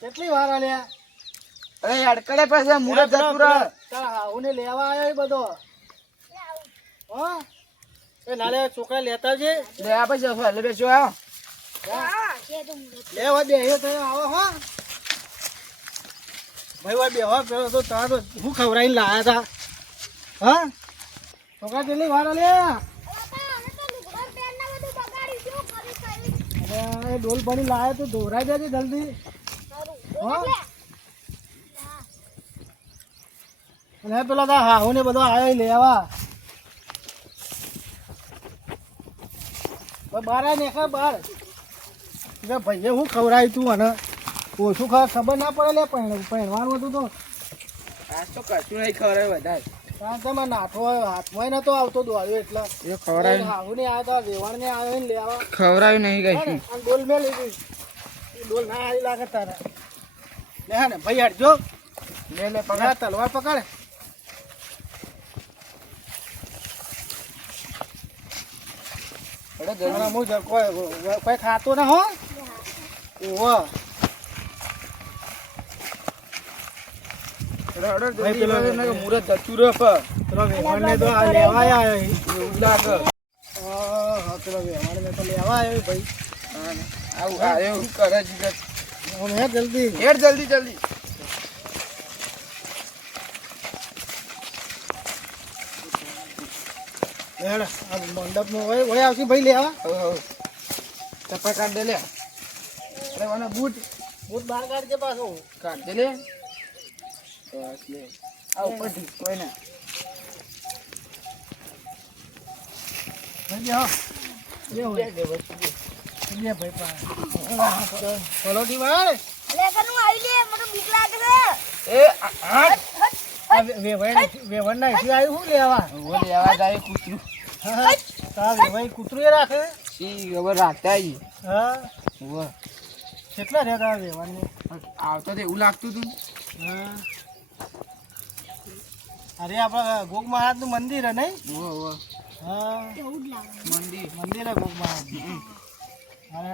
કેટલી વાર આલ્યા? અરે અડકડે પાસે મુરત જતું રહે. હાઉને લેવા આવ્યો બધો. હા એ નાલે છોકરા લેતા છે. લે આ પછી એટલે બેસો આવો. લેવા બે તો આવો હા. ભાઈ બેહો પેલો તો તાર હું ખવડાવીને લાયા હતા. હા છોકરા કેટલી વાર આલ્યા? અરે ડોલ પાણી લાયા તો ધોરાઈ દેજે જલ્દી. હા અને પેલા તા હાહુ ને બધો આવ્યો લેવા. બહાર નીકળ બહાર. ભાઈએ હું ખવડાવ્યું તું અને ઓછું ખબર ના પડે લે પહેરવાનું હતું તો આજ તો કશું નહીં ખવડાવે વધારે. કારણ કે મારે નાઠો હાથમાં નતો આવતો દોડ્યો એટલે એ ખવડાવ્યું હાહુ ને આવ્યો તો વેવાણ ને આવ્યો ને લેવા. ખવડાવ્યું નહીં કઈ. અને ડોલ મેં લીધી. ડોલ ના આવી લાગે તારે. લે હા ને ભાઈ હટજો. લે પકડ તલવાર પકડ. કોઈ ખાતો ના હો. મુરત જતું રહે પેલો વેવાણ ને તો લેવા આવ્યો એવું લાગે. પેલો વેવાણ ને તો લેવા આવ્યો ભાઈ. આવું આ એવું કરે છે. હે જલ્દી હેડ જલ્દી જલ્દી. મંડપમાં હોય આવશે ભાઈ લેવા. ચપ્પા કાઢ દે લે. અરે મને બૂટ બૂટ બહાર કાઢજે પાછો. કાઢ દે લે. બસ લે આ ઉપરથી કોઈ ના. પલોટી વાળ વેવણ ના આવ્યું શું લેવા? લેવા જાય કૂતરું. ભાઈ કૂતરું એ રાખે. ખબર રાખતા આવી. હા કેટલા રહ્યા તારા વેવણ ને? આવતો તો એવું લાગતું હતું. હા અરે આપણા ગોગ મહારાજ નું મંદિર હે નહીં? હા મંદિર હે ગોગ મહારાજ. અરે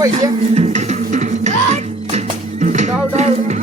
પૈસા ડાવ ડાવ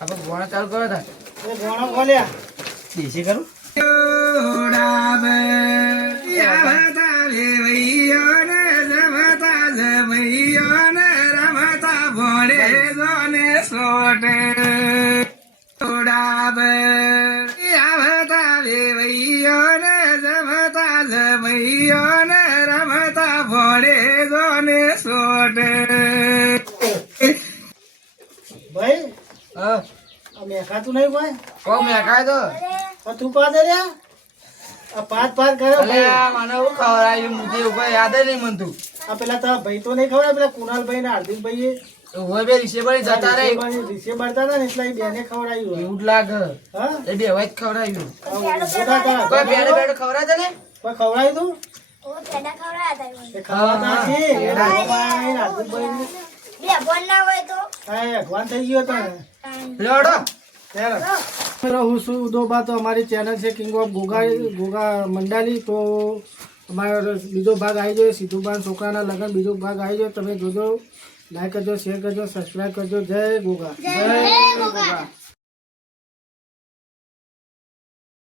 આપણે ગોણા ચાલુ કરો તા એ ગોણો ખોલ્યા દેશી કરું ભાઈ હા મેખાતું નહીં કોઈ કો મે કાય તો તું પાદે રે આ પાત કર્યો અલે આ મને હું ખવરાયું મુજે ઉપર યાદ નહીં મનતું આ પેલા તારા ભાઈ તો નહીં ખબર પેલા કુનાલભાઈ ને હાર્દિકભાઈ હોય બે રીસે બળી જતા રે રીસે બળતા હતા ને એટલે એ બેને ખવડાવ્યું એવું જ લાગે હા એ બે હોય જ ખવરાયું કોઈ કોઈ બેડે બેડે ખવરાય ને ખવડાવ્યું તું ઓ પેડા ખવડાયા હતા એ ખવડાવતા છે એ હાર્દિકભાઈ ને હાર્દિકભાઈ બે ફોન ના હોય તો હા અગવાન થઈ ગયો તો લેડો હું છું ઉદોબા તો અમારી ચેનલ છે કિંગ ઓફ ગોગા મંડાલી તો અમારો બીજો ભાગ આવી જાય સિદ્ધુબાન છોકરાના લગ્ન બીજો ભાગ આવી જાય તમે જોજો લાઈક કરજો શેર કરજો સબસ્ક્રાઈબ કરજો જય ગોગા જય ગોગા.